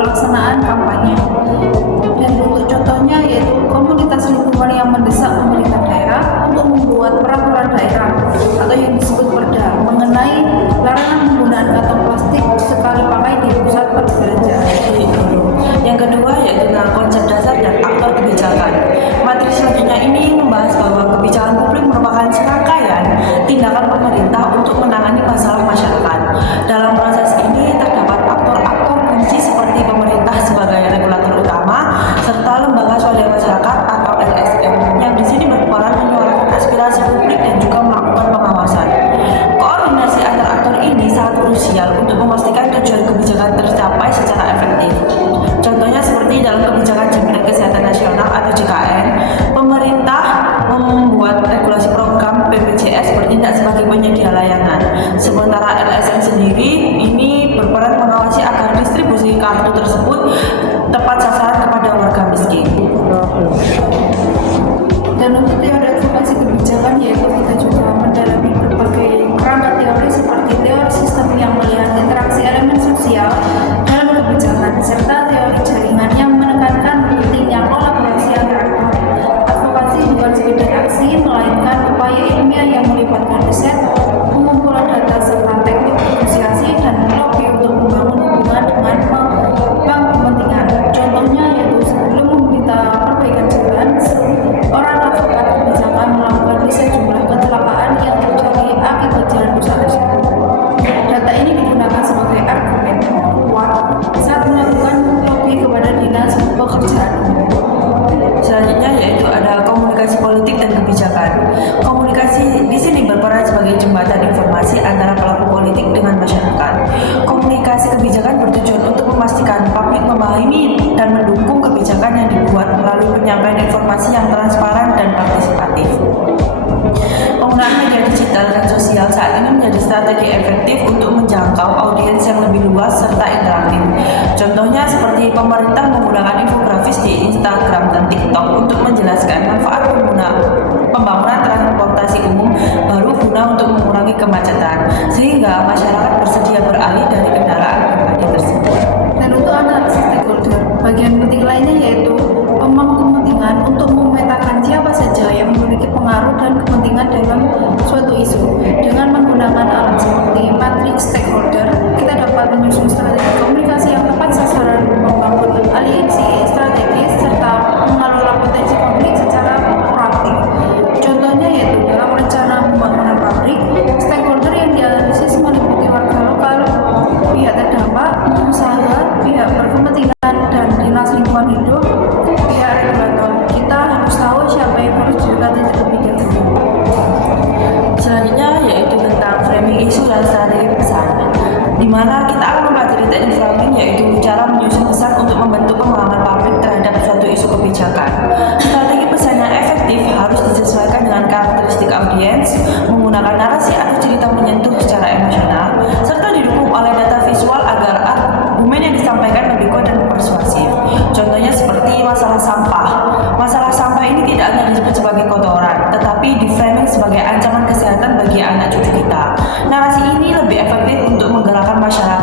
pelaksanaan kampanye. Dan bentuk contohnya yaitu komunitas lingkungan yang mendesak pemerintah daerah untuk membuat peraturan daerah atau yang disebut Perda mengenai larangan penggunaan kantong plastik sekali pakai di pusat perbelanjaan. Yang kedua yaitu tentang konsep dasar dan aktor kebijakan. Materi selanjutnya ini membahas bahwa kebijakan publik merupakan serangkaian tindakan pemerintah untuk menangani masalah masyarakat. Dalam proses ini terdapat aktor-aktor kunci seperti pemerintah sebagai regulator utama serta lembaga swadaya masyarakat atau LSM yang di sini berperan menyuarakan aspirasi publik dan juga melakukan pengawasan. Koordinasi antar aktor ini sangat krusial untuk memastikan tujuan kebijakan tercapai secara efektif. Contohnya seperti dalam kebijakan Jaminan Kesehatan Nasional atau JKN, pemerintah membuat regulasi program BPJS bertindak sebagai penyedia layanan. Sementara LSM sendiri ini berperan mengawasi agar distribusi kartu tersebut tepat sasaran kepada warga miskin. Dan untuk teori advokasi kebijakan yaitu kita juga mendalami berbagai kerangka teori seperti teori sistem yang melihat interaksi elemen sosial dalam kebijakan serta teori jaringan yang menekankan pentingnya kolaborasi antar aktor. Advokasi bukan sekedar aksi melainkan upaya ilmiah yang melibatkan riset, pengumpulan data serta teknik negosiasi dan lobby untuk membangun hubungan dengan pemangku kepentingan. Contohnya yaitu sebelum meminta perbaikan jalan, orang advokat kebijakan melakukan riset jumlah kecelakaan yang terjadi akibat jalan rusak tersebut. Data ini digunakan sebagai argumen kuat saat melakukan lobby kepada dinas pekerjaan. Selanjutnya yaitu ada komunikasi politik dan kebijakan. Komunikasi di sini berperan sebagai jembatan informasi antara pelaku politik dengan masyarakat. Komunikasi kebijakan bertujuan untuk memastikan publik memahami dan mendukung kebijakan yang dibuat melalui penyampaian informasi yang transparan dan partisipatif. Penggunaan media digital dan sosial saat ini menjadi strategi efektif untuk menjangkau audiens yang lebih luas serta interaktif. Contohnya seperti pemerintah menggunakan infografis di Instagram dan TikTok untuk menjelaskan manfaat pembangunan transportasi umum baru guna untuk mengurangi kemacetan, sehingga masyarakat bersedia beralih dari kendaraan pribadi tersebut. Dan untuk analisis stakeholder, bagian penting lainnya yaitu pemangku kepentingan untuk memetakan siapa saja yang memiliki pengaruh dan kepentingan dalam suatu isu. Dengan menggunakan alat seperti matriks stakeholder, kita dapat menyusun strategi komunikasi yang tepat sasaran, membangun aliansi strategis, serta mengelola potensi konflik secara proaktif. Contohnya yaitu dalam rencana pembangunan pabrik, stakeholder yang dianalisis meliputi warga lokal, pihak terdampak, pengusaha, pihak berkepentingan, dan dinas lingkungan hidup, pihak regulator. Kita harus tahu siapa yang harus didekati terlebih dahulu. Selanjutnya yaitu tentang framing isu dan strategi pesan, di mana kita akan mempelajari teknik framing yaitu cara menyusun pesan untuk membentuk pemahaman publik terhadap suatu isu kebijakan. Strategi pesan yang efektif harus disesuaikan dengan karakteristik audiens, menggunakan narasi atau cerita menyentuh secara emosional, serta didukung oleh data visual agar argumen yang disampaikan lebih kuat dan persuasif. Contohnya seperti masalah sampah. Masalah sampah ini tidak hanya disebut sebagai kotoran, tetapi di-framing sebagai ancaman kesehatan bagi anak cucu kita. Narasi ini lebih efektif untuk menggerakkan masyarakat